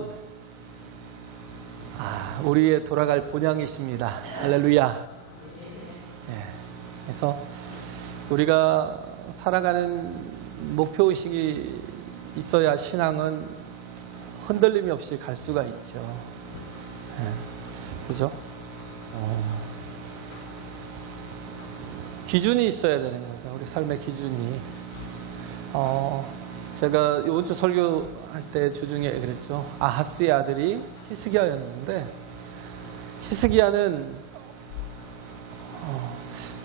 믿음은 우리의 돌아갈 본향이십니다. 할렐루야. 네. 그래서 우리가 살아가는 목표의식이 있어야 신앙은 흔들림이 없이 갈 수가 있죠. 네. 그죠? 기준이 있어야 되는 거죠. 우리 삶의 기준이. 제가 이번 주 설교할 때 주중에 그랬죠. 아하스의 아들이 히스기야였는데, 히스기야는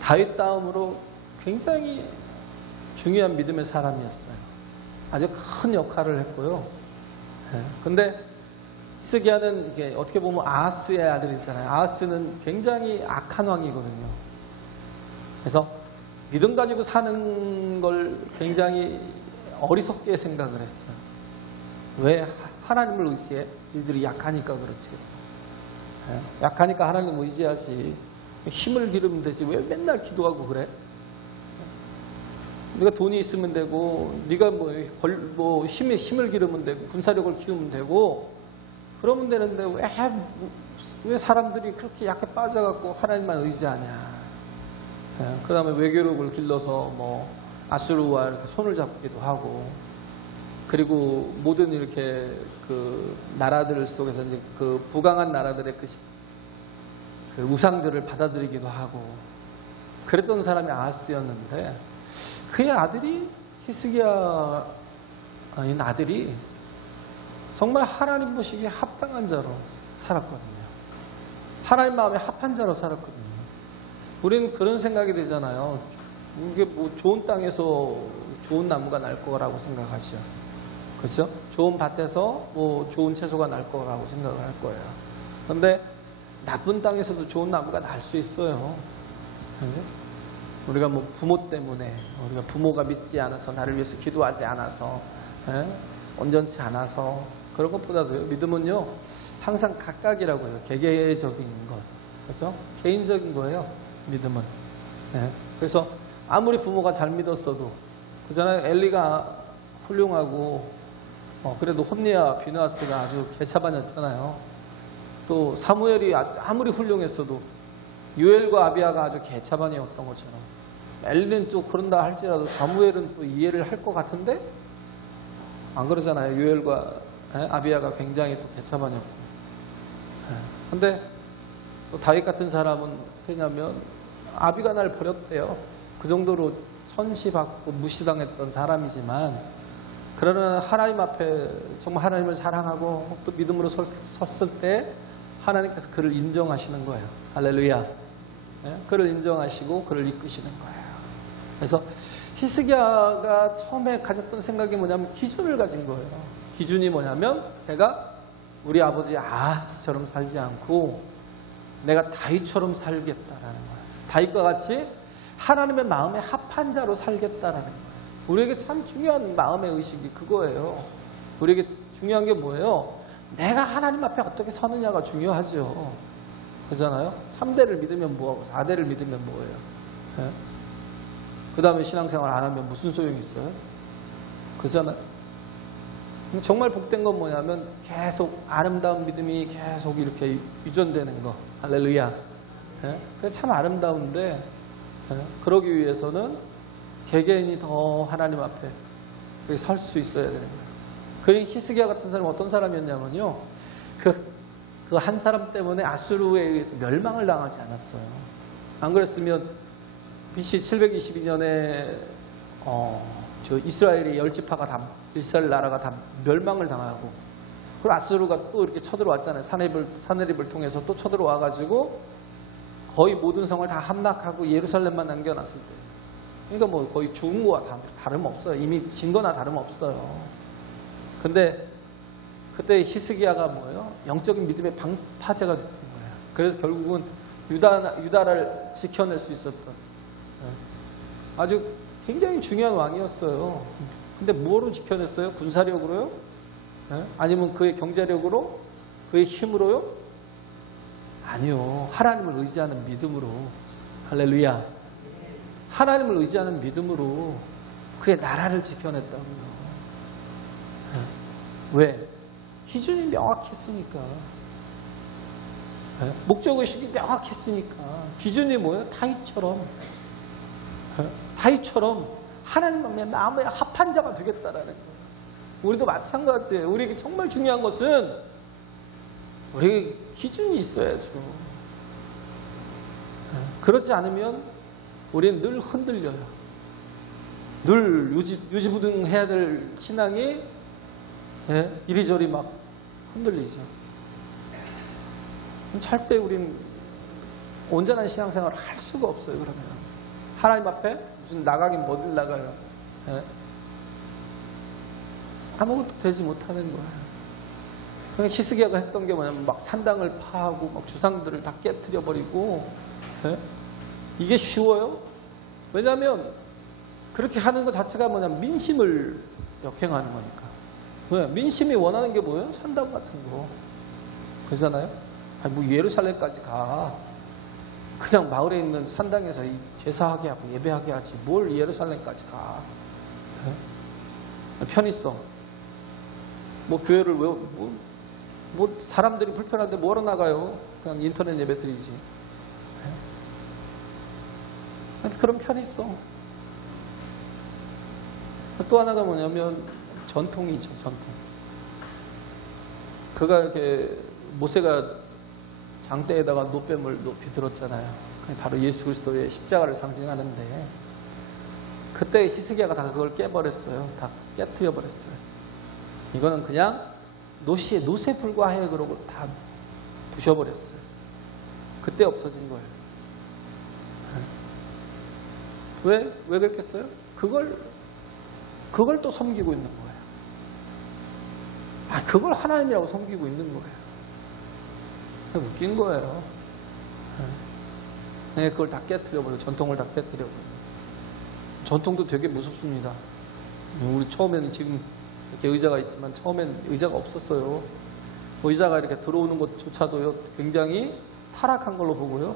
다윗 다음으로 굉장히 중요한 믿음의 사람이었어요. 아주 큰 역할을 했고요. 근데 히스기야는 이게 어떻게 보면 아하스의 아들이잖아요. 아하스는 굉장히 악한 왕이거든요. 그래서 믿음 가지고 사는 걸 굉장히 어리석게 생각을 했어요. 왜? 하나님을 의지해? 이들이 약하니까 그렇지. 약하니까 하나님 의지하지. 힘을 기르면 되지. 왜 맨날 기도하고 그래? 네가 돈이 있으면 되고, 네가 힘을 기르면 되고, 군사력을 키우면 되고, 그러면 되는데 왜 사람들이 그렇게 약해 빠져갖고 하나님만 의지하냐? 그 다음에 외교력을 길러서 아수르와 이렇게 손을 잡기도 하고, 그리고 모든 이렇게 그 나라들 속에서 이제 그 부강한 나라들의 그 우상들을 받아들이기도 하고, 그랬던 사람이 아하스였는데, 그의 아들이 히스기야인 아들이 정말 하나님 보시기에 합당한 자로 살았거든요. 하나님 마음에 합한 자로 살았거든요. 우리는 그런 생각이 되잖아요. 이게 좋은 땅에서 좋은 나무가 날 거라고 생각하죠. 그렇죠? 좋은 밭에서 좋은 채소가 날 거라고 생각을 할 거예요. 그런데 나쁜 땅에서도 좋은 나무가 날 수 있어요. 그렇죠? 우리가 부모 때문에, 우리가 부모가 믿지 않아서, 나를 위해서 기도하지 않아서, 온전치 않아서, 그런 것보다도요, 믿음은요, 항상 각각이라고요. 개개적인 것. 그렇죠? 개인적인 거예요, 믿음은. 그래서 아무리 부모가 잘 믿었어도, 그잖아요. 엘리가 훌륭하고, 그래도 홈리와 비느하스가 아주 개차반이었잖아요. 또 사무엘이 아무리 훌륭했어도 요엘과 아비야가 아주 개차반이었던 것처럼, 엘리는 또 그런다 할지라도 사무엘은 또 이해를 할 것 같은데 안 그러잖아요. 요엘과 아비야가 굉장히 또 개차반이었고. 근데 또 다윗 같은 사람은 어떠냐면 아비가 날 버렸대요. 그 정도로 천시받고 무시당했던 사람이지만, 그러나 하나님 앞에 정말 하나님을 사랑하고 또 믿음으로 섰을 때 하나님께서 그를 인정하시는 거예요. 할렐루야. 그를 인정하시고 그를 이끄시는 거예요. 그래서 히스기야가 처음에 가졌던 생각이 뭐냐면 기준을 가진 거예요. 기준이 뭐냐면 내가 우리 아버지 아하스처럼 살지 않고 내가 다윗처럼 살겠다라는 거예요. 다윗과 같이 하나님의 마음에 합한 자로 살겠다라는 거예요. 우리에게 참 중요한 마음의 의식이 그거예요. 우리에게 중요한 게 뭐예요? 내가 하나님 앞에 어떻게 서느냐가 중요하죠. 그렇잖아요? 3대를 믿으면 뭐하고 4대를 믿으면 뭐예요? 그 다음에 신앙생활 안 하면 무슨 소용이 있어요? 그렇잖아요? 정말 복된 건 뭐냐면 계속 아름다운 믿음이 계속 이렇게 유전되는 거. 할렐루야. 그게 참 아름다운데, 그러기 위해서는 개개인이 더 하나님 앞에 설 수 있어야 되는 거예요. 그 히스기야 같은 사람은 어떤 사람이었냐면요, 그 한 사람 때문에 아수르에 의해서 멸망을 당하지 않았어요. 안 그랬으면 BC 722년에 저 이스라엘의 열지파가 다, 이스라엘 나라가 다 멸망을 당하고, 그리고 아수르가 또 이렇게 쳐들어왔잖아요. 사네립을 통해서 또 쳐들어와가지고 거의 모든 성을 다 함락하고 예루살렘만 남겨놨을 때, 그러니까 거의 죽은 거와 다름없어요. 이미 진 거나 다름없어요. 근데 그때 히스기야가 뭐예요? 영적인 믿음의 방파제가 됐던 거예요. 그래서 결국은 유다를 지켜낼 수 있었던 아주 굉장히 중요한 왕이었어요. 근데 뭐로 지켜냈어요? 군사력으로요? 아니면 그의 경제력으로? 그의 힘으로요? 아니요. 하나님을 의지하는 믿음으로. 할렐루야. 하나님을 의지하는 믿음으로 그의 나라를 지켜냈다고요. 왜? 기준이 명확했으니까. 목적의식이 명확했으니까. 기준이 뭐예요? 다윗처럼. 다윗처럼 하나님의 마음에 합한 자가 되겠다라는 거예요. 우리도 마찬가지예요. 우리에게 정말 중요한 것은 우리에게 기준이 있어야죠. 그렇지 않으면 우리는 늘 흔들려요. 늘 유지부등해야 될 신앙이 이리저리 막 흔들리죠. 절대 우리는 온전한 신앙생활을 할 수가 없어요. 그러면 하나님 앞에 무슨 나가긴 어딜 나가요. 아무것도 되지 못하는 거예요. 히스기야가 했던 게 뭐냐면 막 산당을 파하고 막 주상들을 다 깨트려 버리고. 이게 쉬워요? 왜냐하면 그렇게 하는 것 자체가 뭐냐면 민심을 역행하는 거니까. 왜? 민심이 원하는 게 뭐예요? 산당 같은 거. 그러잖아요? 아니 뭐 예루살렘까지 가. 그냥 마을에 있는 산당에서 제사하게 하고 예배하게 하지. 뭘 예루살렘까지 가. 편의성. 뭐 교회를 뭐 사람들이 불편한데 뭐하러 나가요? 그냥 인터넷 예배 드리지. 그런 편의성. 또 하나가 뭐냐면 전통이죠. 전통. 그가 이렇게 모세가 장대에다가 노뱀을 높이 들었잖아요. 바로 예수 그리스도의 십자가를 상징하는데 그때 히스기야가 다 그걸 깨버렸어요. 다 깨트려 버렸어요. 이거는 그냥 노새 불과해 그러고 다 부셔버렸어요. 그때 없어진 거예요. 왜 그랬겠어요? 그걸 또 섬기고 있는 거예요. 그걸 하나님이라고 섬기고 있는 거예요. 웃긴 거예요. 그걸 다 깨트려버려요. 전통을 다 깨트려버려요. 전통도 되게 무섭습니다. 우리 처음에는 지금 이렇게 의자가 있지만 처음엔 의자가 없었어요. 의자가 이렇게 들어오는 것조차도요, 굉장히 타락한 걸로 보고요.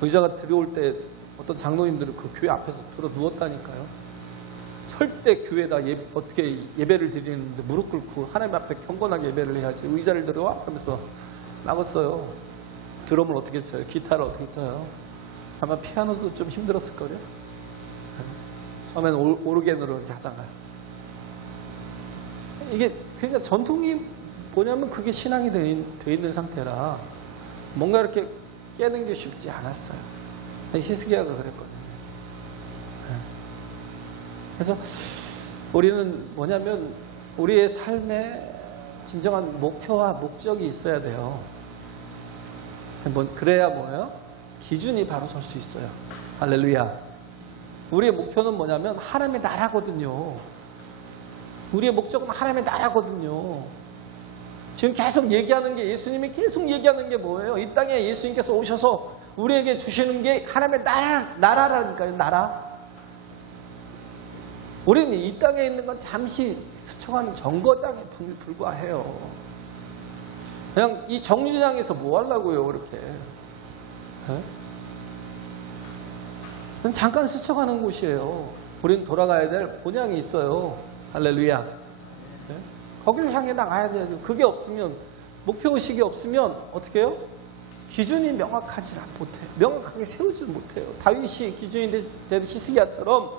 의자가 들어올 때 어떤 장로님들은 그 교회 앞에서 들어 누웠다니까요. 절대 교회에다 어떻게 예배를 드리는데 무릎 꿇고 하나님 앞에 경건하게 예배를 해야지. 의자를 들어와? 하면서 나갔어요. 드럼을 어떻게 쳐요? 기타를 어떻게 쳐요? 아마 피아노도 좀 힘들었을걸요? 처음에는 오르겐으로 이렇게 하다가. 이게, 그러니까 전통이 뭐냐면 그게 신앙이 돼 있는 상태라 뭔가 이렇게 깨는 게 쉽지 않았어요. 히스기야가 그랬거든요. 그래서 우리는 뭐냐면 우리의 삶에 진정한 목표와 목적이 있어야 돼요. 그래야 뭐예요? 기준이 바로 설 수 있어요. 할렐루야. 우리의 목표는 뭐냐면 하나님의 나라거든요. 우리의 목적은 하나님의 나라거든요. 지금 계속 얘기하는 게, 예수님이 계속 얘기하는 게 뭐예요? 이 땅에 예수님께서 오셔서 우리에게 주시는 게 하나님의 나라라니까요. 나라. 우리는 이 땅에 있는 건 잠시 스쳐가는 정거장에 불과해요. 그냥 이 정류장에서 뭐 하려고요, 그렇게. 잠깐 스쳐가는 곳이에요. 우리는 돌아가야 될 본향이 있어요. 할렐루야. 거기를 향해 나가야 돼요. 그게 없으면, 목표의식이 없으면 어떻게 해요? 기준이 명확하지 못해요. 명확하게 세우지 못해요. 다윗이 기준이 된 히스기야처럼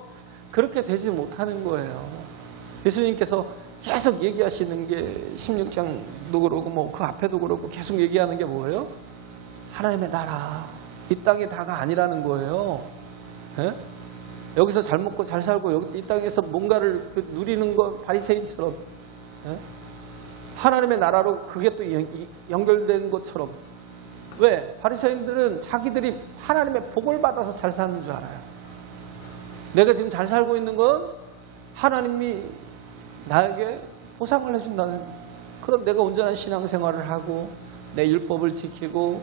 그렇게 되지 못하는 거예요. 예수님께서 계속 얘기하시는 게 16장도 그러고 뭐 그 앞에도 그러고 계속 얘기하는 게 뭐예요? 하나님의 나라. 이 땅이 다가 아니라는 거예요. 예? 여기서 잘 먹고 잘 살고 이 땅에서 뭔가를 누리는 거 바리새인처럼, 예? 하나님의 나라로 그게 또 연결된 것처럼. 왜? 바리새인들은 자기들이 하나님의 복을 받아서 잘 사는 줄 알아요. 내가 지금 잘 살고 있는 건 하나님이 나에게 보상을 해준다는, 그럼 내가 온전한 신앙생활을 하고 내 율법을 지키고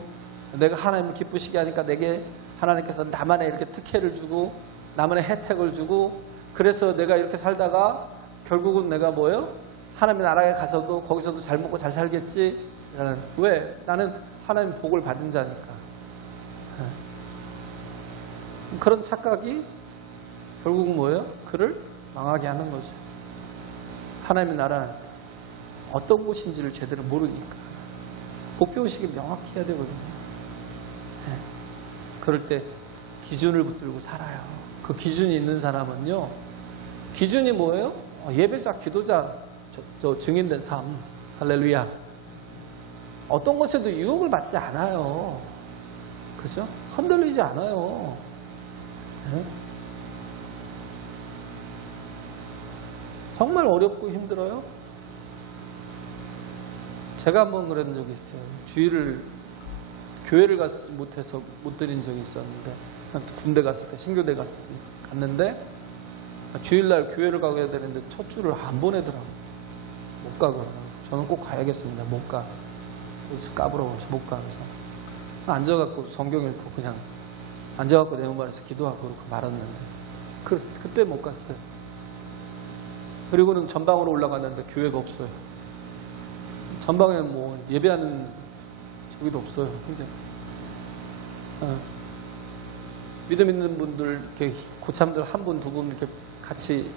내가 하나님을 기쁘시게 하니까 내게 하나님께서 나만의 이렇게 특혜를 주고 나만의 혜택을 주고, 그래서 내가 이렇게 살다가 결국은 내가 뭐예요? 하나님의 나라에 가서도 거기서도 잘 먹고 잘 살겠지. 왜? 나는 하나님 복을 받은 자니까. 그런 착각이 결국은 뭐예요? 그를 망하게 하는 거죠. 하나님의 나라는 어떤 곳인지를 제대로 모르니까. 목표의식이 명확히 해야 되거든요. 네. 그럴 때 기준을 붙들고 살아요. 그 기준이 있는 사람은요. 기준이 뭐예요? 예배자, 기도자, 증인된 삶. 할렐루야. 어떤 것에도 유혹을 받지 않아요. 그죠? 흔들리지 않아요. 네. 정말 어렵고 힘들어요. 제가 한번 그런 적이 있어요. 주일을 교회를 가지 못해서 못 드린 적이 있었는데, 군대 갔을 때, 신교대 갔을 때 갔는데 주일날 교회를 가야 되는데 첫 주를 안 보내더라고요. 못 가고. 저는 꼭 가야겠습니다. 못 가. 그래서 까불어서 못 가. 그래서 앉아갖고 성경 읽고 그냥 앉아갖고 내용반에서 기도하고 그렇게 말았는데 그때 못 갔어요. 그리고는 전방으로 올라갔는데 교회가 없어요. 전방에 뭐 예배하는 저기도 없어요. 그죠? 믿음 있는 분들, 이렇게 고참들 한 분, 두 분 이렇게 같이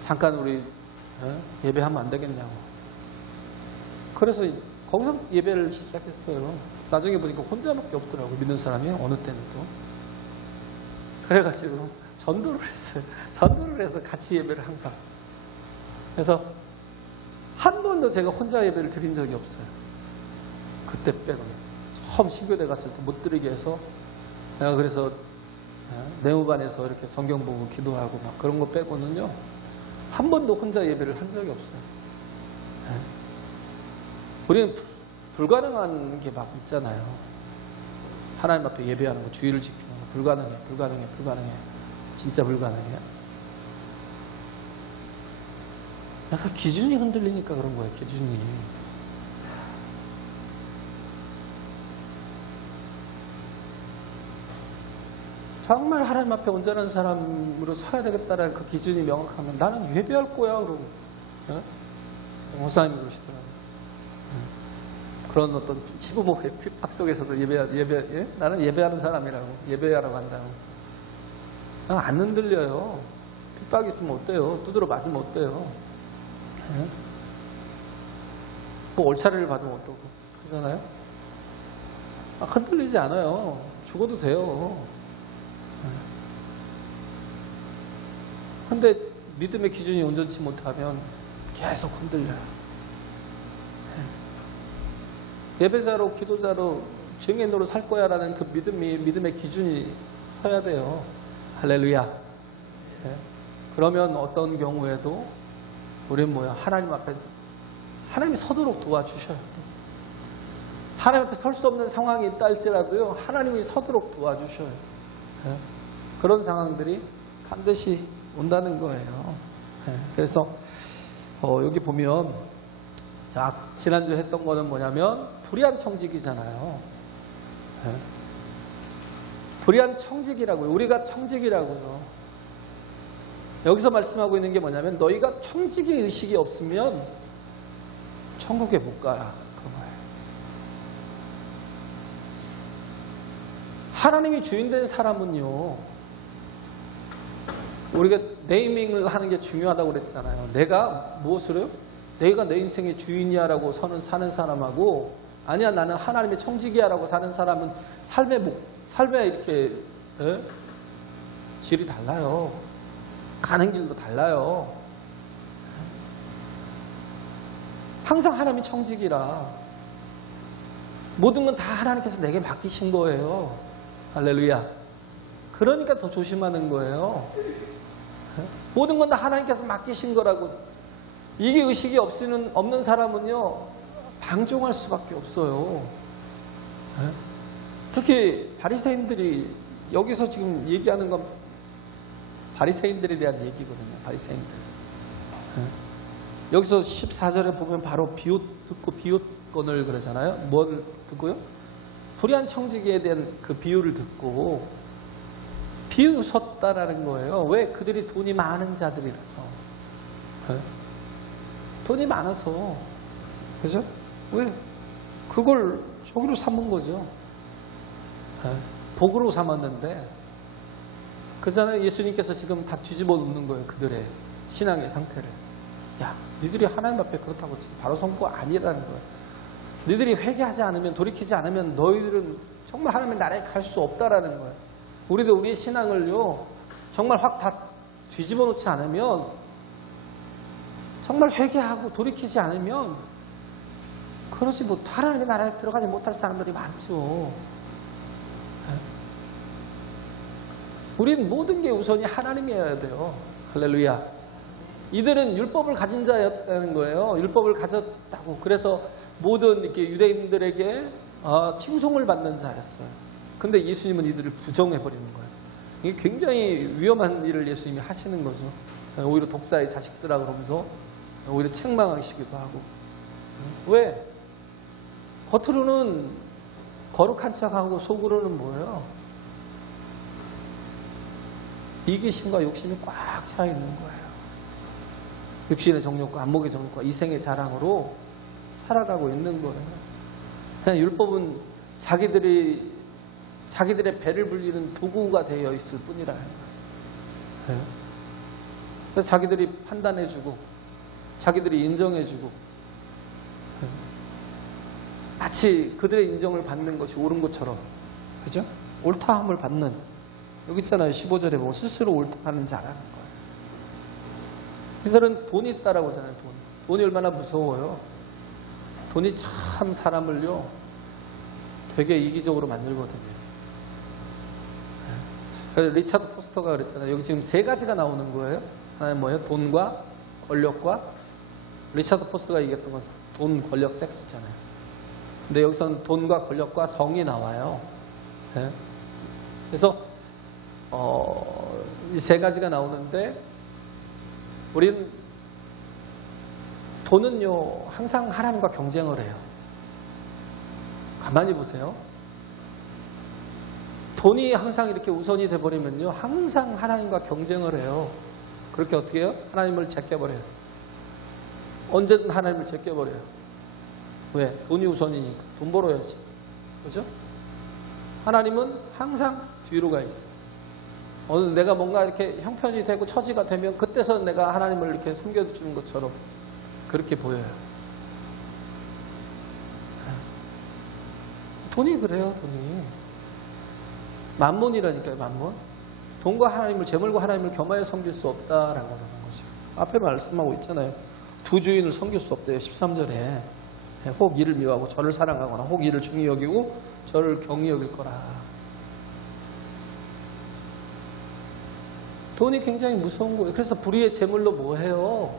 잠깐 우리 예배하면 안 되겠냐고. 그래서 거기서 예배를 시작했어요. 나중에 보니까 혼자밖에 없더라고요. 믿는 사람이 어느 때는 또. 그래가지고 전도를 했어요. 전도를 해서 같이 예배를 항상. 그래서 한 번도 제가 혼자 예배를 드린 적이 없어요. 그때 빼고는. 처음 신교대 갔을 때 못 드리게 해서 내가 그래서 내무반에서 이렇게 성경 보고 기도하고 막 그런 거 빼고는요. 한 번도 혼자 예배를 한 적이 없어요. 우리는 불가능한 게 막 있잖아요. 하나님 앞에 예배하는 거, 주의를 지키는 거 불가능해. 진짜 불가능해. 약간 기준이 흔들리니까 그런 거예요. 기준이. 정말 하나님 앞에 온전한 사람으로 서야 되겠다라는 그 기준이 명확하면 나는 예배할 거야. 그러고 목사님이 그러시더라고요. 그런 어떤 시부모의 핍박 속에서도 나는 예배하는 사람이라고. 예배하러 간다고. 안 흔들려요. 핍박이 있으면 어때요? 두드러 맞으면 어때요? 뭐 올차례를 받으면 어떠고 그러잖아요. 흔들리지 않아요. 죽어도 돼요. 근데 믿음의 기준이 온전치 못하면 계속 흔들려요. 예배자로, 기도자로, 증인으로 살 거야 라는 그 믿음의 기준이 서야 돼요. 할렐루야. 그러면 어떤 경우에도 우리는 뭐야? 하나님 앞에, 하나님이 서도록 도와주셔요. 또. 하나님 앞에 설 수 없는 상황이 있다 할지라도요, 하나님이 서도록 도와주셔요. 그런 상황들이 반드시 온다는 거예요. 그래서 여기 보면, 자, 지난주 했던 거는 뭐냐면 불의한 청직이잖아요. 불의한 청직이라고요. 우리가 청직이라고요. 여기서 말씀하고 있는 게 뭐냐면 너희가 청직의 의식이 없으면 천국에 못 가야 그런 거예요. 하나님이 주인된 사람은요, 우리가 네이밍을 하는 게 중요하다고 그랬잖아요. 내가 무엇으로요? 내가 내 인생의 주인이야 라고 사는 사람하고, 아니야 나는 하나님의 청직이야 라고 사는 사람은 삶의 이렇게 질이 달라요. 가는 길도 달라요. 항상 하나님이 청직이라 모든 건 다 하나님께서 내게 맡기신 거예요. 할렐루야. 그러니까 더 조심하는 거예요. 모든 건 다 하나님께서 맡기신 거라고. 이게 의식이 없는 사람은요, 방종할 수밖에 없어요. 특히 바리새인들이 여기서 지금 얘기하는 건 바리새인들에 대한 얘기거든요. 바리새인들. 여기서 14절에 보면 바로 비웃 듣고 비웃건을 그러잖아요. 뭘 듣고요? 불의한 청지기에 대한 그 비유를 듣고 비웃었다라는 거예요. 왜? 그들이 돈이 많은 자들이라서. 돈이 많아서. 그죠? 왜? 그걸 저기로 삼은 거죠. 복으로 삼았는데, 그잖아요. 예수님께서 지금 다 뒤집어 놓는 거예요. 그들의 신앙의 상태를. 야, 니들이 하나님 앞에 그렇다고 바로 선포가 아니라는 거예요. 니들이 회개하지 않으면, 돌이키지 않으면 너희들은 정말 하나님의 나라에 갈 수 없다라는 거예요. 우리도 우리의 신앙을요, 정말 확 다 뒤집어 놓지 않으면, 정말 회개하고 돌이키지 않으면, 그러지 못, 하나님의 나라에 들어가지 못할 사람들이 많죠. 우리는 모든 게 우선이 하나님이어야 돼요. 할렐루야. 이들은 율법을 가진 자였다는 거예요. 율법을 가졌다고. 그래서 모든 이렇게 유대인들에게 칭송을 받는 자였어요. 근데 예수님은 이들을 부정해버리는 거예요. 이게 굉장히 위험한 일을 예수님이 하시는 거죠. 오히려 독사의 자식들아 그러면서 오히려 책망하시기도 하고. 왜? 겉으로는 거룩한 척하고 속으로는 뭐예요? 이기심과 욕심이 꽉 차 있는 거예요. 육신의 정욕과 안목의 정욕과 이생의 자랑으로 살아가고 있는 거예요. 그냥 율법은 자기들의 배를 불리는 도구가 되어 있을 뿐이라. 그래서 자기들이 판단해주고, 자기들이 인정해주고, 마치 그들의 인정을 받는 것이 옳은 것처럼, 그죠? 옳다함을 받는. 여기 있잖아요. 15절에 보면 스스로 옳다하는 자라는 거예요. 이들은 돈이 있다라고 하잖아요. 돈이 얼마나 무서워요. 돈이 참 사람을요, 되게 이기적으로 만들거든요. 그래서 리차드 포스터가 그랬잖아요. 여기 지금 세 가지가 나오는 거예요. 하나는 뭐예요? 돈과 권력과, 리차드 포스터가 얘기했던 것은 돈, 권력, 섹스잖아요. 근데 여기서는 돈과 권력과 성이 나와요. 그래서 이 세 가지가 나오는데, 우리는 돈은요 항상 하나님과 경쟁을 해요. 가만히 보세요. 돈이 항상 이렇게 우선이 돼버리면요, 항상 하나님과 경쟁을 해요. 그렇게 어떻게 해요? 하나님을 제껴버려요. 언제든 하나님을 제껴버려요. 왜? 돈이 우선이니까. 돈 벌어야지. 그죠? 하나님은 항상 뒤로 가 있어요. 내가 뭔가 이렇게 형편이 되고 처지가 되면 그때서 내가 하나님을 이렇게 섬겨주는 것처럼 그렇게 보여요. 돈이 그래요, 돈이. 만몬이라니까요, 만몬. 돈과 하나님을, 재물과 하나님을 겸하여 섬길 수 없다라고 하는 거죠. 앞에 말씀하고 있잖아요. 두 주인을 섬길 수 없대요, 13절에. 혹 이를 미워하고 저를 사랑하거나 혹 이를 중히 여기고 저를 경히 여길 거라. 돈이 굉장히 무서운 거예요. 그래서 불의의 재물로 뭐 해요?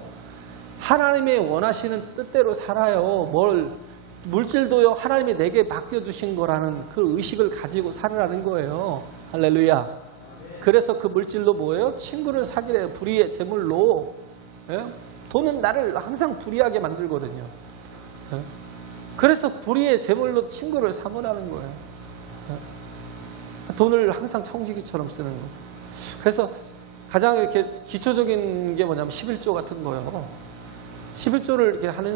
하나님의 원하시는 뜻대로 살아요. 물질도요, 하나님이 내게 맡겨주신 거라는 그 의식을 가지고 살으라는 거예요. 할렐루야. 그래서 그 물질로 뭐예요? 친구를 사귀래요. 불의의 재물로. 예? 돈은 나를 항상 불의하게 만들거든요. 예? 그래서 불의의 재물로 친구를 삼으라는 거예요. 예? 돈을 항상 청지기처럼 쓰는 거예요. 그래서 가장 이렇게 기초적인 게 뭐냐면 11조 같은 거예요. 11조를 이렇게 하는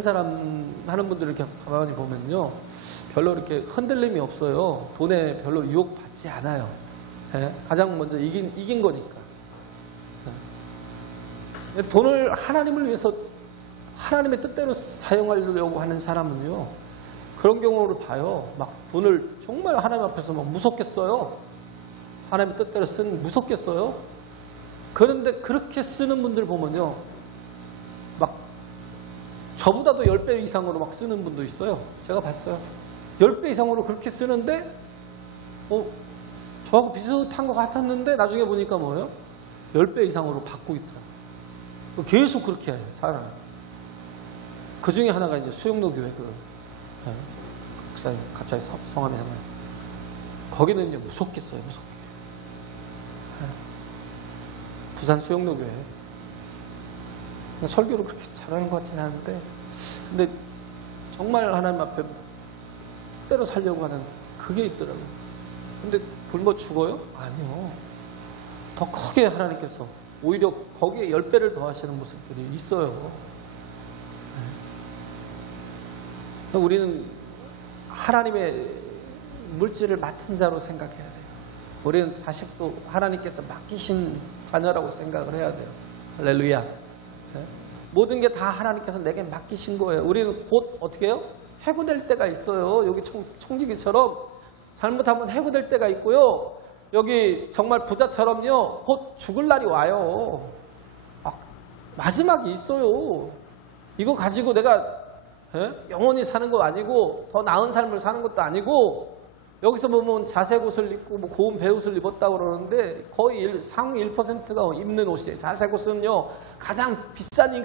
분들을 이렇게 가만히 보면요, 별로 이렇게 흔들림이 없어요. 돈에 별로 유혹받지 않아요. 예? 가장 먼저 이긴 거니까. 예? 돈을 하나님을 위해서 하나님의 뜻대로 사용하려고 하는 사람은요, 그런 경우를 봐요. 막 돈을 정말 하나님 앞에서 막 무섭게 써요. 하나님의 뜻대로 쓰는 무섭게 써요. 그런데 그렇게 쓰는 분들 보면요, 막 저보다도 10배 이상으로 막 쓰는 분도 있어요. 제가 봤어요. 10배 이상으로 그렇게 쓰는데 저하고 비슷한 것 같았는데 나중에 보니까 뭐예요? 10배 이상으로 받고 있더라고요. 계속 그렇게 해요, 사람이. 그 중에 하나가 이제 수영로 교회 목사님 갑자기 성함이 생각나요. 거기는 이제 무섭게 써요, 무섭게. 부산 수영로 교회. 설교를 그렇게 잘하는 것 같지는 않은데, 근데 정말 하나님 앞에 뜻대로 살려고 하는 그게 있더라고요. 근데 굶어 죽어요? 아니요. 더 크게 하나님께서 오히려 거기에 10배를 더하시는 모습들이 있어요. 우리는 하나님의 물질을 맡은 자로 생각해야 돼요. 우리는 자식도 하나님께서 맡기신 자녀라고 생각을 해야 돼요. 할렐루야. 모든 게 다 하나님께서 내게 맡기신 거예요. 우리는 곧 어떻게 해요? 해고될 때가 있어요. 여기 총지기처럼 잘못하면 해고될 때가 있고요. 여기 정말 부자처럼요. 곧 죽을 날이 와요. 마지막이 있어요. 이거 가지고 내가 영원히 사는 거 아니고 더 나은 삶을 사는 것도 아니고 여기서 보면 자색 옷을 입고 뭐 고운 배옷을 입었다고 그러는데 거의 상위 1%가 입는 옷이에요. 자색 옷은요. 가장 비싼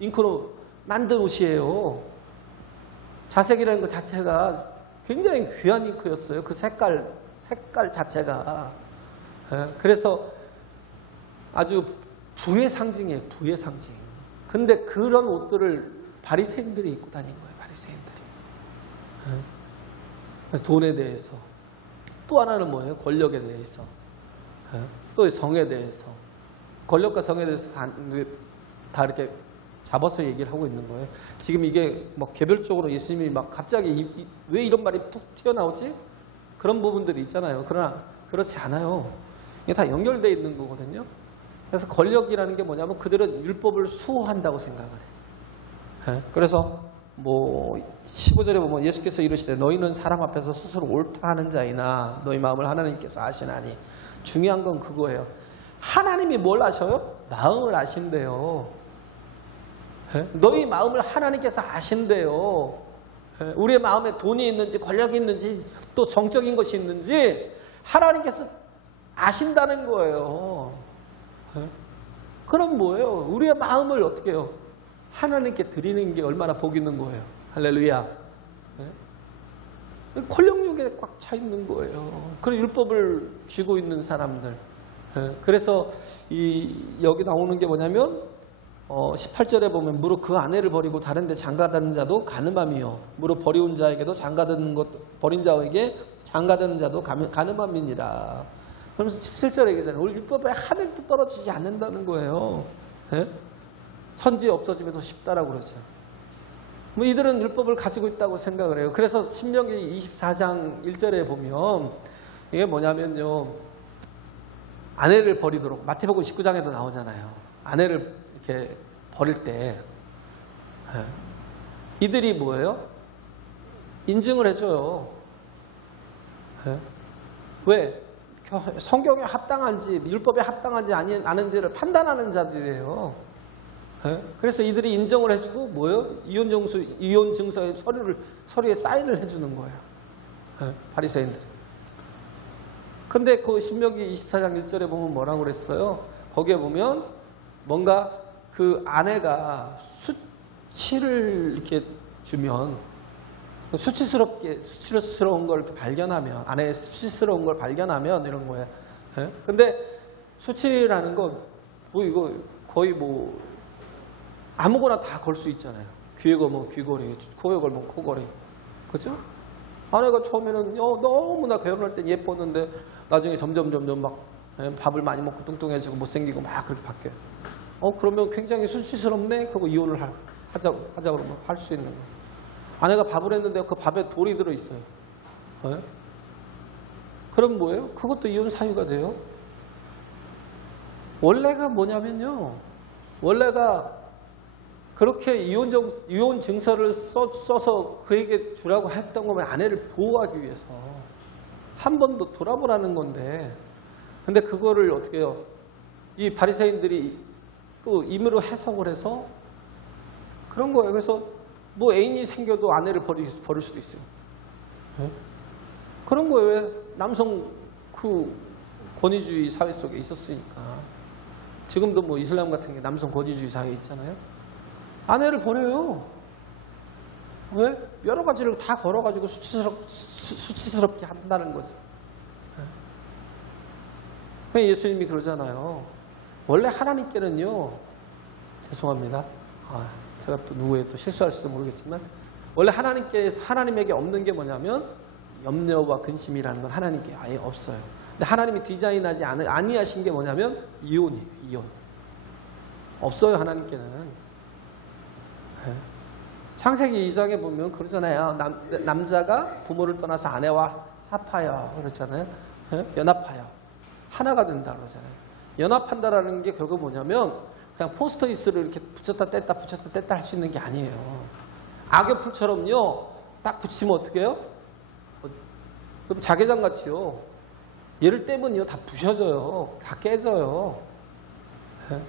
잉크로 만든 옷이에요. 자색이라는 것 자체가 굉장히 귀한 잉크였어요. 그 색깔 자체가. 그래서 아주 부의 상징이에요. 부의 상징. 근데 그런 옷들을 바리새인들이 입고 다닌 거예요. 바리새인들이. 그래서 돈에 대해서. 또 하나는 뭐예요? 권력에 대해서. 또 성에 대해서. 권력과 성에 대해서 다 이렇게 잡아서 얘기를 하고 있는 거예요. 지금 이게 뭐 개별적으로 예수님이 막 갑자기 왜 이런 말이 툭 튀어나오지? 그런 부분들이 있잖아요. 그러나 그렇지 않아요. 이게 다 연결되어 있는 거거든요. 그래서 권력이라는 게 뭐냐면 그들은 율법을 수호한다고 생각을 해요. 그래서 뭐 15절에 보면 예수께서 이르시되 너희는 사람 앞에서 스스로 옳다 하는 자이나 너희 마음을 하나님께서 아시나니. 중요한 건 그거예요. 하나님이 뭘 아셔요? 마음을 아신대요. 너희 마음을 하나님께서 아신대요. 우리의 마음에 돈이 있는지 권력이 있는지 또 성적인 것이 있는지 하나님께서 아신다는 거예요. 그럼 뭐예요? 우리의 마음을 어떻게 해요? 하나님께 드리는 게 얼마나 복 있는 거예요. 할렐루야. 권력욕에 꽉 차 있는 거예요. 그리고 율법을 쥐고 있는 사람들. 그래서 여기 나오는 게 뭐냐면 18절에 보면 무릇 그 아내를 버리고 다른 데 장가드는 자도 가늠함이요 무릇 버리운 자에게도 버린 자에게 장가드는 자도 가늠함이니라. 그러면서 17절에 얘기하잖아요. 우리 율법에 하늘도 떨어지지 않는다는 거예요. 천지 없어지면 더 쉽다라고 그러죠. 뭐 이들은 율법을 가지고 있다고 생각을 해요. 그래서 신명기 24장 1절에 보면 이게 뭐냐면요. 아내를 버리도록 마태복음 19장에도 나오잖아요. 아내를 이렇게 버릴 때 이들이 뭐예요? 인증을 해줘요. 왜? 성경에 합당한지 율법에 합당한지 아닌지를 판단하는 자들이에요. 그래서 이들이 인정을 해주고 뭐예요? 이혼 증서의 서류에 사인을 해주는 거예요. 바리새인들. 근데 그 신명기 24장 1절에 보면 뭐라고 그랬어요? 거기에 보면 뭔가 그 아내가 수치를 이렇게 주면 수치스러운 걸 이렇게 발견하면 아내의 수치스러운 걸 발견하면 이런 거예요. 근데 수치라는 건 뭐 이거 거의 뭐 아무거나 다 걸 수 있잖아요. 귀에 걸면 귀걸이, 코에 걸면 코걸이. 그죠? 아내가 처음에는 너무나 결혼할 땐 예뻤는데 나중에 점점 막 밥을 많이 먹고 뚱뚱해지고 못생기고 막 그렇게 바뀌어요. 그러면 굉장히 수치스럽네? 그리고 이혼을 하자 그러면 할 수 있는 거예요. 아내가 밥을 했는데 그 밥에 돌이 들어있어요. 그럼 뭐예요? 그것도 이혼 사유가 돼요. 원래가 뭐냐면요. 원래가 그렇게 이혼 증서를 써서 그에게 주라고 했던 거면 아내를 보호하기 위해서 한 번 더 돌아보라는 건데 근데 그거를 어떻게 해요? 이 바리새인들이 또 임의로 해석을 해서 그런 거예요. 그래서 뭐 애인이 생겨도 아내를 버릴 수도 있어요. 그런 거예요. 왜? 남성 그 권위주의 사회 속에 있었으니까. 지금도 뭐 이슬람 같은 게 남성 권위주의 사회에 있잖아요. 아내를 버려요. 왜? 여러 가지를 다 걸어가지고 수치스럽게 한다는 거죠. 예수님이 그러잖아요. 원래 하나님께는요. 죄송합니다. 제가 또 누구에 또 실수할지도 모르겠지만 원래 하나님에게 없는 게 뭐냐면 염려와 근심이라는 건 하나님께 아예 없어요. 근데 하나님이 디자인하지 아니하신 게 뭐냐면 이혼이에요. 이혼. 없어요. 하나님께는. 창세기 2장에 보면 그러잖아요. 남자가 부모를 떠나서 아내와 합하여 그렇잖아요. 연합하여 하나가 된다 그러잖아요. 연합한다라는 게 결국 뭐냐면 그냥 포스트잇을 이렇게 붙였다 뗐다 할 수 있는 게 아니에요. 악여풀처럼요. 딱 붙이면 어떻게 해요? 그럼 자개장 같이요. 얘를 떼면요. 다 부셔져요. 다 깨져요. 네?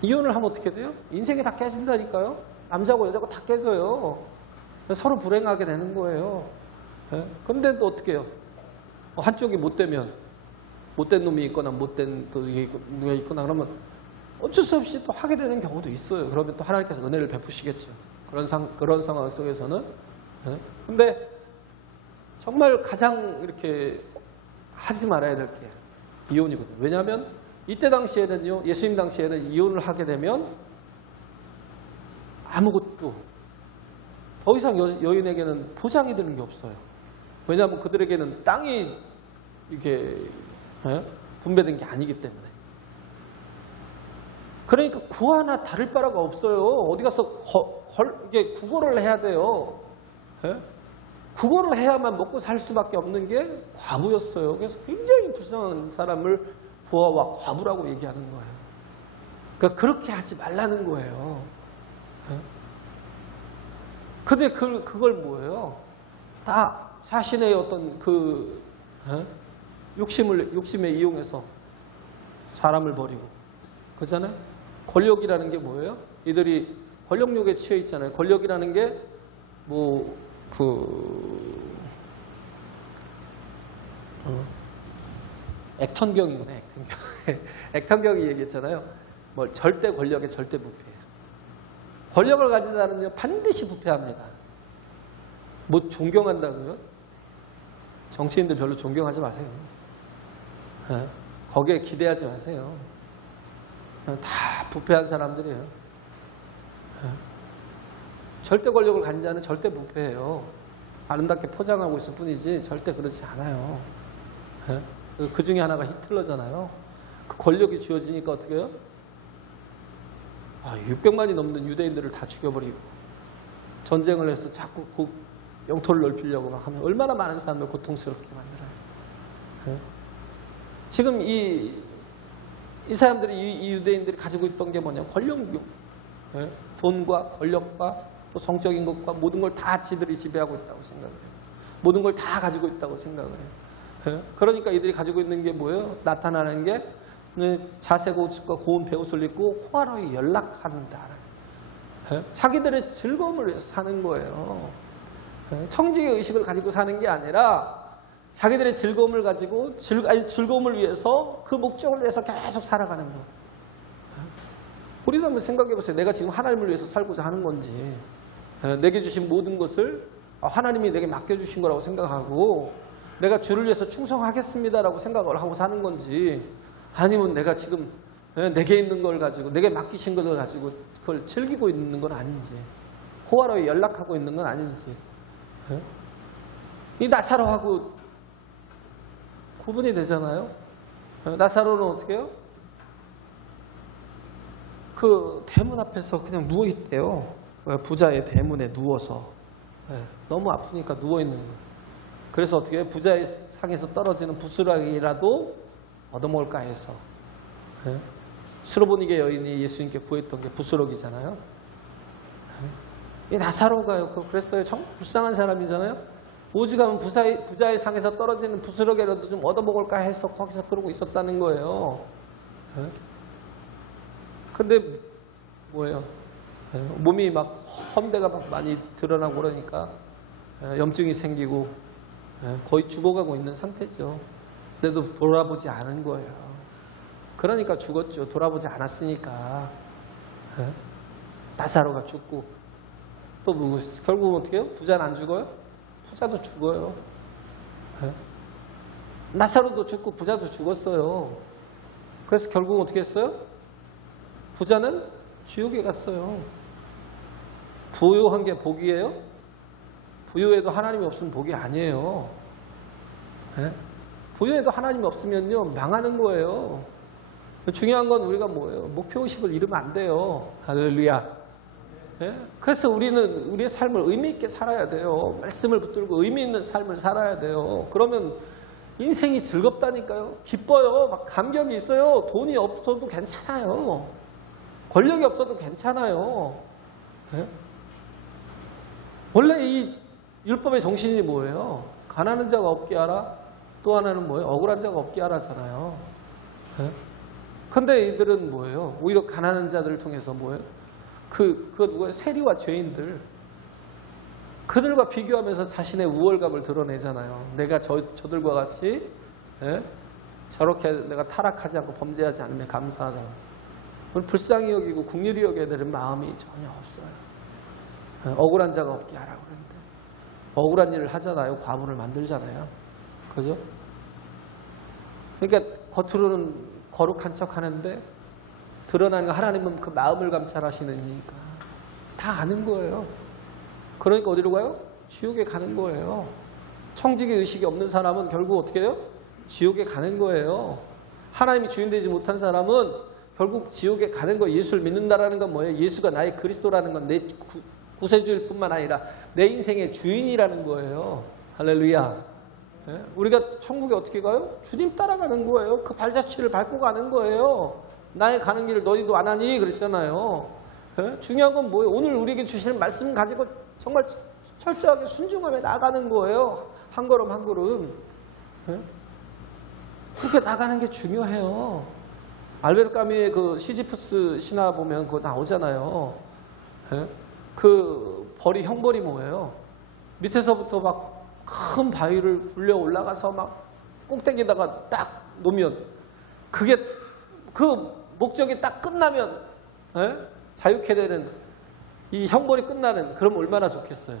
이혼을 하면 어떻게 돼요? 인생이 다 깨진다니까요. 남자고 여자고 다 깨져요. 서로 불행하게 되는 거예요. 네? 근데 또 어떻게 해요? 한쪽이 못되면 못된 놈이 있거나 못된 누가 있거나 그러면 어쩔 수 없이 또 하게 되는 경우도 있어요. 그러면 또 하나님께서 은혜를 베푸시겠죠. 그런 상황 속에서는. 네? 근데 정말 가장 이렇게 하지 말아야 될 게 이혼이거든요. 왜냐하면 이때 당시에는요, 예수님 당시에는 이혼을 하게 되면 아무것도 더 이상 여인에게는 보장이 되는 게 없어요. 왜냐하면 그들에게는 땅이 이게 분배된 게 아니기 때문에. 그러니까 그 하나 다를 바가 없어요. 어디 가서 이게 구걸을 해야 돼요. 예? 구걸을 해야만 먹고 살 수밖에 없는 게 과부였어요. 그래서 굉장히 불쌍한 사람을 부하와 과부라고 얘기하는 거예요. 그러니까 그렇게 하지 말라는 거예요. 예? 근데 그걸 뭐예요? 다 자신의 어떤 욕심에 이용해서 사람을 버리고. 그렇잖아요? 권력이라는 게 뭐예요? 이들이 권력욕에 취해 있잖아요. 권력이라는 게 액턴경이구나, 액턴경. 액턴경이 얘기했잖아요. 절대 권력의 절대 부패예요. 권력을 가진 자는요, 반드시 부패합니다. 존경한다고요? 정치인들 별로 존경하지 마세요. 거기에 기대하지 마세요. 다 부패한 사람들이에요. 절대 권력을 가진 자는 절대 부패해요. 아름답게 포장하고 있을 뿐이지 절대 그렇지 않아요. 그 중에 하나가 히틀러잖아요. 그 권력이 쥐어지니까 어떻게 해요? 600만이 넘는 유대인들을 다 죽여버리고 전쟁을 해서 자꾸 그 영토를 넓히려고 막 하면 얼마나 많은 사람들 고통스럽게 만들어요. 지금 이 사람들이, 이 유대인들이 가지고 있던 게 뭐냐? 권력욕. 돈과 권력과 또 성적인 것과 모든 걸 다 지들이 지배하고 있다고 생각을 해요. 모든 걸 다 가지고 있다고 생각을 해요. 그러니까 이들이 가지고 있는 게 뭐예요? 나타나는 게 자색 옷과 고운 베옷을 입고 호화로이 연락한다. 자기들의 즐거움을 위해서 사는 거예요. 청지의 의식을 가지고 사는 게 아니라 자기들의 즐거움을 가지고 즐거움을 위해서 그 목적을 위해서 계속 살아가는 거. 우리도 한번 생각해 보세요. 내가 지금 하나님을 위해서 살고자 하는 건지, 내게 주신 모든 것을 하나님이 내게 맡겨주신 거라고 생각하고 내가 주를 위해서 충성하겠습니다라고 생각을 하고 사는 건지, 아니면 내가 지금 내게 있는 걸 가지고, 내게 맡기신 것을 가지고 그걸 즐기고 있는 건 아닌지, 호화로이 연락하고 있는 건 아닌지. 이 나사로하고 구분이 되잖아요. 나사로는 어떻게 해요? 그 대문 앞에서 그냥 누워있대요. 부자의 대문에 누워서. 너무 아프니까 누워있는 거예요. 그래서 어떻게 해요? 부자의 상에서 떨어지는 부스러기라도 얻어먹을까 해서. 수로보니게 여인이 예수님께 구했던 게 부스러기잖아요. 이 나사로가요. 그랬어요. 정말 불쌍한 사람이잖아요. 오죽하면 부자의 상에서 떨어지는 부스러기라도 좀 얻어먹을까 해서 거기서 그러고 있었다는 거예요. 근데 뭐예요? 몸이 막 헌대가 막 많이 드러나고 그러니까 염증이 생기고 거의 죽어가고 있는 상태죠. 근데도 돌아보지 않은 거예요. 그러니까 죽었죠. 돌아보지 않았으니까. 나사로가 죽고 또 뭐 결국은 어떻게 해요? 부자는 안 죽어요? 부자도 죽어요. 나사로도 죽고 부자도 죽었어요. 그래서 결국은 어떻게 했어요? 부자는 지옥에 갔어요. 부유한 게 복이에요? 부유해도 하나님이 없으면 복이 아니에요. 부유해도 하나님이 없으면요 망하는 거예요. 중요한 건 우리가 뭐예요? 목표의식을 잃으면 안 돼요. 할렐루야. 그래서 우리는 우리의 삶을 의미 있게 살아야 돼요. 말씀을 붙들고 의미 있는 삶을 살아야 돼요. 그러면 인생이 즐겁다니까요. 기뻐요. 막 감격이 있어요. 돈이 없어도 괜찮아요. 권력이 없어도 괜찮아요. 네? 원래 이 율법의 정신이 뭐예요? 가난한 자가 없게 하라. 또 하나는 뭐예요? 억울한 자가 없게 하라잖아요. 네? 근데 이들은 뭐예요? 오히려 가난한 자들을 통해서 뭐예요? 그거 누구예요? 세리와 죄인들. 그들과 비교하면서 자신의 우월감을 드러내잖아요. 내가 저들과 같이 저렇게 내가 타락하지 않고 범죄하지 않으면 감사하다. 불쌍히 여기고 긍휼히 여겨야 되는 마음이 전혀 없어요. 억울한 자가 없게 하라고 그러는데 억울한 일을 하잖아요. 과분을 만들잖아요. 그죠? 그러니까 겉으로는 거룩한 척 하는데 드러나는 하나님은 그 마음을 감찰하시는 이니까 다 아는 거예요. 그러니까 어디로 가요? 지옥에 가는 거예요. 청지기 의식이 없는 사람은 결국 어떻게 해요? 지옥에 가는 거예요. 하나님이 주인 되지 못한 사람은 결국 지옥에 가는 거예요. 예수를 믿는다라는 건 뭐예요? 예수가 나의 그리스도라는 건 내 구세주일 뿐만 아니라 내 인생의 주인이라는 거예요. 할렐루야. 우리가 천국에 어떻게 가요? 주님 따라가는 거예요. 그 발자취를 밟고 가는 거예요. 나의 가는 길을 너희도 안 하니? 그랬잖아요. 중요한 건 뭐예요? 오늘 우리에게 주시는 말씀 가지고 정말 철저하게 순종하며 나가는 거예요. 한 걸음 한 걸음. 그렇게 나가는 게 중요해요. 알베르 까미의 그 시지프스 신화 보면 그거 나오잖아요. 그 벌이 형벌이 뭐예요? 밑에서부터 막 큰 바위를 굴려 올라가서 막 꼭대기에다가 딱 놓으면 그게 그 목적이 딱 끝나면 자유케 되는 이 형벌이 끝나는 그럼 얼마나 좋겠어요.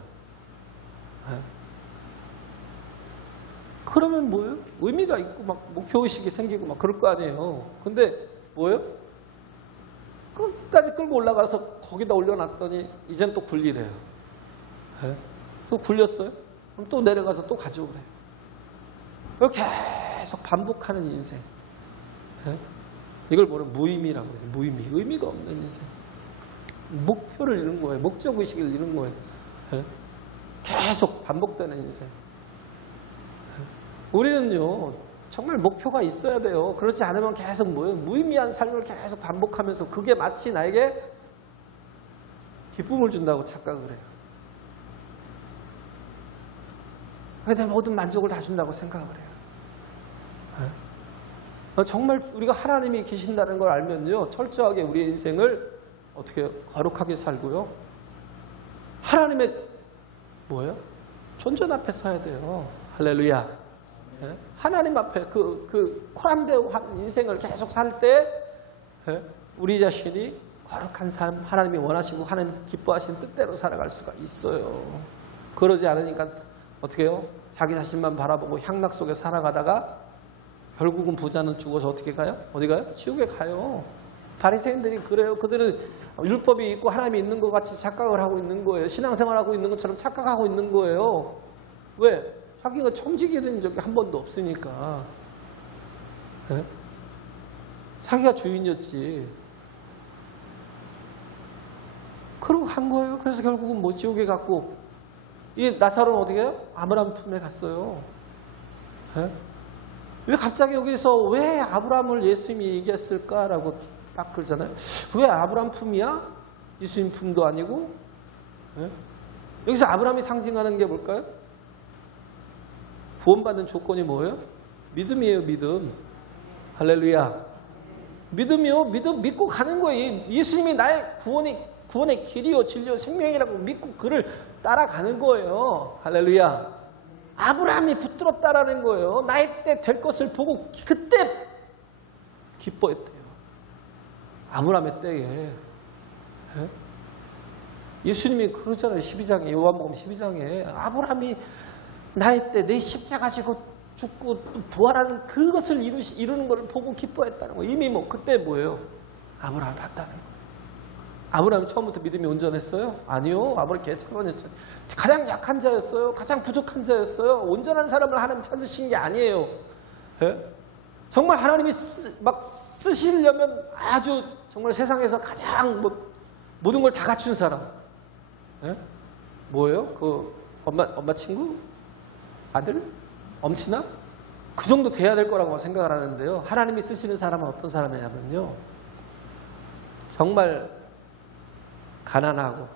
그러면 뭐예요? 의미가 있고 막 목표의식이 생기고 막 그럴 거 아니에요. 근데 뭐예요? 끝까지 끌고 올라가서 거기다 올려놨더니 이젠 또 굴리래요. 또 굴렸어요? 그럼 또 내려가서 또 가져오래요. 이렇게 계속 반복하는 인생. 이걸 뭐냐? 무의미라고 해요. 무의미. 의미가 없는 인생. 목표를 잃은 거예요. 목적의식을 잃은 거예요. 계속 반복되는 인생. 우리는요, 정말 목표가 있어야 돼요. 그렇지 않으면 계속 뭐예요? 무의미한 삶을 계속 반복하면서 그게 마치 나에게 기쁨을 준다고 착각을 해요. 내 모든 만족을 다 준다고 생각을 해요. 정말 우리가 하나님이 계신다는 걸 알면요, 철저하게 우리의 인생을 어떻게 거룩하게 살고요. 하나님의 뭐예요? 존전 앞에 서야 돼요. 할렐루야. 하나님 앞에 그 코람되고 인생을 계속 살 때 우리 자신이 거룩한 삶, 하나님이 원하시고 하나님 기뻐하시는 뜻대로 살아갈 수가 있어요. 그러지 않으니까 어떻게 해요? 자기 자신만 바라보고 향락 속에 살아가다가 결국은 부자는 죽어서 어떻게 가요? 어디 가요? 지옥에 가요. 바리새인들이 그래요. 그들은 율법이 있고 하나님이 있는 것 같이 착각을 하고 있는 거예요. 신앙생활하고 있는 것처럼 착각하고 있는 거예요. 왜? 자기가 청지기 된 적이 한 번도 없으니까. 자기가 주인이었지. 그러고 간 거예요. 그래서 결국은 뭐 지옥에 갔고, 이 나사로는 어떻게 해요? 아브라함 품에 갔어요. 왜 갑자기 여기서 왜 아브라함을 예수님이 얘기했을까라고 딱 그러잖아요. 왜 아브라함 품이야? 예수님 품도 아니고. 여기서 아브라함이 상징하는 게 뭘까요? 구원받는 조건이 뭐예요? 믿음이에요. 믿음. 할렐루야. 믿음이요. 믿고 가는 거예요. 예수님이 나의 구원의 길이요 진리요 생명이라고 믿고 그를 따라가는 거예요. 할렐루야. 아브라함이 붙들었다라는 거예요. 나의 때 될 것을 보고 그때 기뻐했대요. 아브라함의 때에. 예수님이 그러잖아요. 12장에, 요한복음 12장에 아브라함이 나의 때 내 십자가 지고 죽고 부활하는 그것을 이루는 걸 보고 기뻐했다는 거예요. 이미 뭐 그때 뭐예요? 아브라함을 봤다는 거예요. 아브라함이 처음부터 믿음이 온전했어요? 아니요. 아브라함이 개차반이었죠. 가장 약한 자였어요. 가장 부족한 자였어요. 온전한 사람을 하나님 찾으신 게 아니에요. 정말 하나님이 막 쓰시려면 아주 정말 세상에서 가장 모든 걸 다 갖춘 사람. 뭐예요? 그 엄마 친구? 아들? 엄친아? 그 정도 돼야 될 거라고 생각을 하는데요. 하나님이 쓰시는 사람은 어떤 사람이냐면요. 정말 가난하고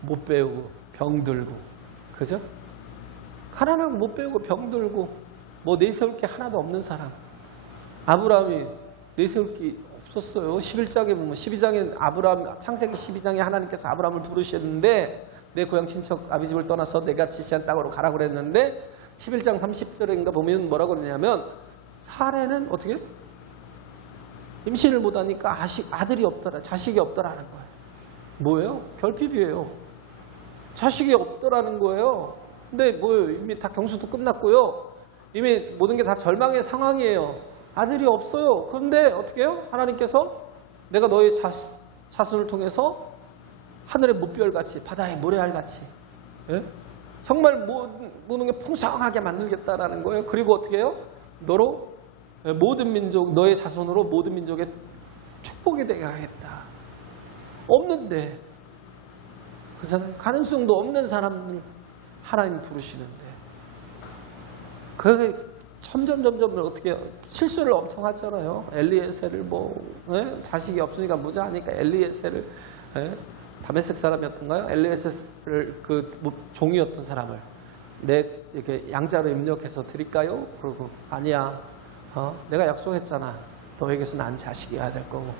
못 배우고 병들고, 그죠? 가난하고 못 배우고 병들고 뭐 내세울 게 하나도 없는 사람. 아브라함이 내세울 게 없었어요. 11장에 보면 12장에 아브라함, 창세기 12장에 하나님께서 아브라함을 부르셨는데 내 고향 친척 아비 집을 떠나서 내가 지시한 땅으로 가라고 그랬는데 11장 30절인가 보면 뭐라고 그러냐면 사례는 어떻게? 임신을 못하니까 아들이 없더라, 자식이 없더라는 거예요. 뭐예요? 결핍이에요. 자식이 없더라는 거예요. 근데 뭐예요? 이미 다 경수도 끝났고요. 이미 모든 게 다 절망의 상황이에요. 아들이 없어요. 그런데 어떻게 해요? 하나님께서 내가 너의 자손을 통해서 하늘의 못별같이 바다의 모래알같이, 예? 정말 모든 게 풍성하게 만들겠다라는 거예요. 그리고 어떻게 해요? 너로 모든 민족, 너의 자손으로 모든 민족의 축복이 되게 하겠다. 없는데 그 사람 가능성도 없는 사람을 하나님 부르시는데 그 점점 어떻게 실수를 엄청 하잖아요. 엘리에셀을 자식이 없으니까 무자하니까 엘리에셀을, 다메섹 사람이었던가요? 엘리에셀을 종이었던 사람을 이렇게 양자로 입력해서 드릴까요? 그러고 아니야. 내가 약속했잖아. 너에게서 난 자식이 와야 될 거고.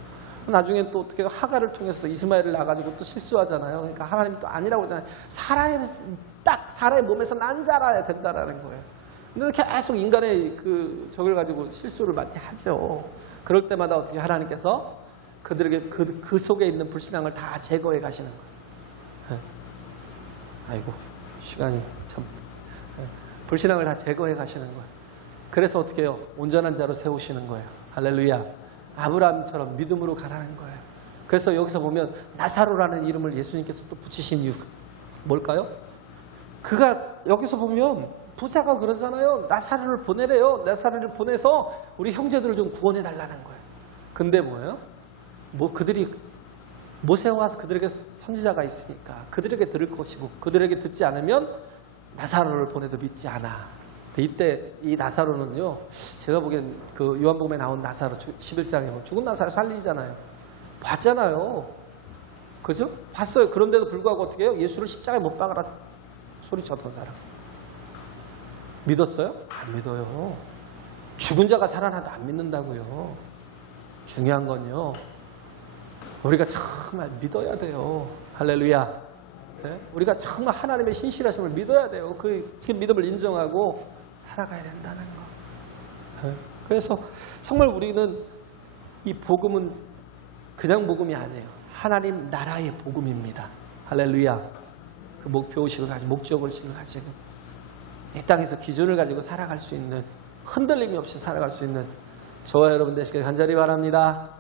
나중에 또 어떻게 하가를 통해서 이스마엘을 낳아가지고 또 실수하잖아요. 그러니까 하나님 또 아니라고 하잖아요. 사라의 몸에서 난 자라야 된다라는 거예요. 근데 계속 인간의 적을 가지고 실수를 많이 하죠. 그럴 때마다 어떻게 하나님께서 그들에게 그 속에 있는 불신앙을 다 제거해 가시는 거예요. 아이고, 시간이 참. 불신앙을 다 제거해 가시는 거예요. 그래서 어떻게 해요? 온전한 자로 세우시는 거예요. 할렐루야. 아브라함처럼 믿음으로 가라는 거예요. 그래서 여기서 보면 나사로라는 이름을 예수님께서 또 붙이신 이유가 뭘까요? 그가 여기서 보면 부자가 그러잖아요. 나사로를 보내래요. 나사로를 보내서 우리 형제들을 좀 구원해 달라는 거예요. 근데 뭐예요? 그들이 모세와 그들에게 선지자가 있으니까 그들에게 들을 것이고 그들에게 듣지 않으면 나사로를 보내도 믿지 않아. 이때 이 나사로는요, 제가 보기엔 그 요한복음에 나온 나사로 11장에 죽은 나사로 살리잖아요. 봤잖아요. 그죠? 봤어요. 그런데도 불구하고 어떻게 해요? 예수를 십자가에 못 박아라 소리쳤던 사람. 믿었어요? 안 믿어요. 죽은 자가 살아나도 안 믿는다고요. 중요한 건요, 우리가 정말 믿어야 돼요. 할렐루야. 네? 우리가 정말 하나님의 신실하심을 믿어야 돼요. 그 믿음을 인정하고 살아가야 된다는 거. 네? 그래서 정말 우리는 이 복음은 그냥 복음이 아니에요. 하나님 나라의 복음입니다. 할렐루야. 그 목표의식을 가지고, 목적의식을 가지고 이 땅에서 기준을 가지고 살아갈 수 있는, 흔들림이 없이 살아갈 수 있는 저와 여러분 되시길 간절히 바랍니다.